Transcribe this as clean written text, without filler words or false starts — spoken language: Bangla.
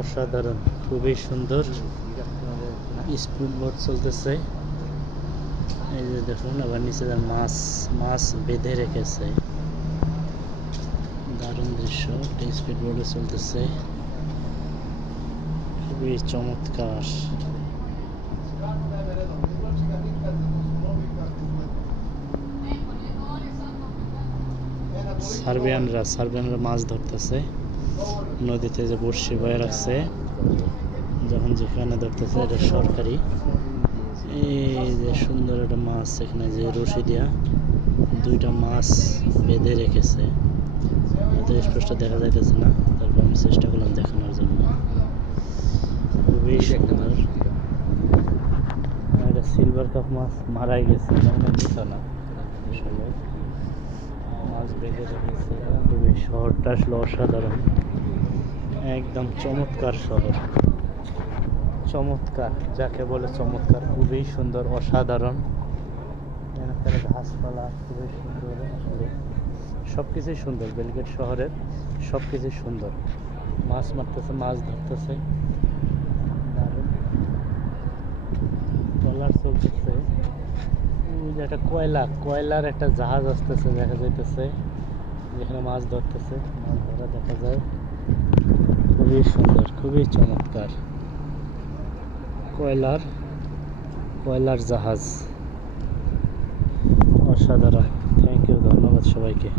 অসাধারণ, খুবই সুন্দর। স্পিড বোট চলতেছে, এই যে দেখুন। আবার নিচে মাছ মাছ বেঁধে রেখেছে। দারুণ দৃশ্য। স্পিড বোটে চলতেছে, খুবই চমৎকার। সার্বিয়ানরা মাছ ধরতেছে নদীতে, যে বড়শি বয়ে রাখছে, যখন যেখানে ধরতেছে। এটা সরকারি। এই যে সুন্দর একটা মাছ, এখানে যে রশি দিয়া দুইটা মাছ বেঁধে রেখেছে। এত স্পষ্ট দেখা যাইতেছে না, তারপর আমি চেষ্টা করলাম দেখানোর জন্য। খুবই সুন্দর। একটা সিলভার কাপ মাছ মারাই গেছে, নিত না আসলে। মাছ বেঁধে রেখেছে। খুবই শহরটা আসলে অসাধারণ, একদম চমৎকার শহর। চমৎকার, যাকে বলে চমৎকার। খুবই সুন্দর, অসাধারণ। গাছপালা খুবই সুন্দর। আসলে সব কিছুই সুন্দর। বেলগ্রেড শহরের সব কিছুই সুন্দর। মাছ মারতেছে, মাছ ধরতেছে, দারুণ। ট্রলার চলতেছে। একটা কয়লার একটা জাহাজ আসতেছে, দেখা যাইতেছে, যেখানে মাছ ধরতেছে। মাছ ধরা দেখা যায়। খুবই সুন্দর, খুবই চমৎকার। কয়লার জাহাজ, অসাধারণ। থ্যাংক ইউ, ধন্যবাদ সবাইকে।